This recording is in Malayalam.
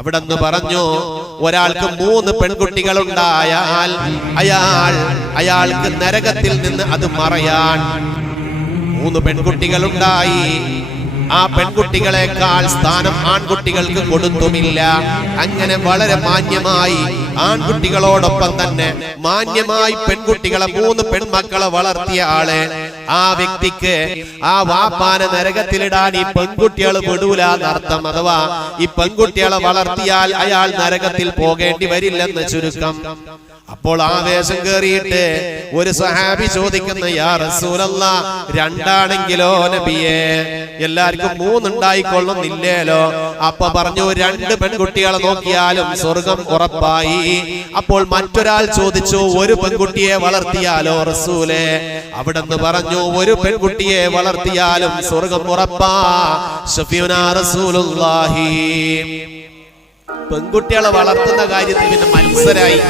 അവിടെന്ന് പറഞ്ഞു, ഒരാൾക്ക് 3 പെൺകുട്ടികളുണ്ടായാൽ അയാൾക്ക് നരകത്തിൽ നിന്ന് അത് മറയാൻ 3 പെൺകുട്ടികളുണ്ടായി. ആ പെൺകുട്ടികളെക്കാൾ സ്ഥാനം ആൺകുട്ടികൾക്ക് കൊടുത്തുമില്ല. അങ്ങനെ വളരെ മാന്യമായി ആൺകുട്ടികളോടൊപ്പം തന്നെ മാന്യമായി പെൺകുട്ടികളെ 3 പെൺമക്കളെ വളർത്തിയ ആള്, ആ വ്യക്തിക്ക് ആ വാപ്പാനെ നരകത്തിലിടാൻ ഈ പെൺകുട്ടികൾ വിടൂല എന്നർത്ഥം. അഥവാ ഈ പെൺകുട്ടികളെ വളർത്തിയാൽ അയാൾ നരകത്തിൽ പോകേണ്ടി വരില്ലെന്ന് ചുരുക്കം. അപ്പോൾ ആവേശം കേറിയിട്ട് ഒരു സഹാബി ചോദിക്കുന്ന, യാ റസൂലല്ലാഹ്, 2 ആണെങ്കിലോ നബിയേ? എല്ലാവർക്കും 3 ഉണ്ടായിക്കൊള്ളുന്നില്ലേലോ? അപ്പൊ പറഞ്ഞു, 2 പെൺകുട്ടികളെ നോക്കിയാലും സ്വർഗം ഉറപ്പായി. അപ്പോൾ മറ്റൊരാൾ ചോദിച്ചു, 1 പെൺകുട്ടിയെ വളർത്തിയാലോ റസൂലേ? അവിടെന്ന് പറഞ്ഞു, 1 പെൺകുട്ടിയെ വളർത്തിയാലും സ്വർഗം ഉറപ്പാ. ശഫീഉനാ റസൂലുള്ളാഹി. പെൺകുട്ടികളെ വളർത്തുന്ന കാര്യത്തിൽ പിന്നെ മത്സരായി.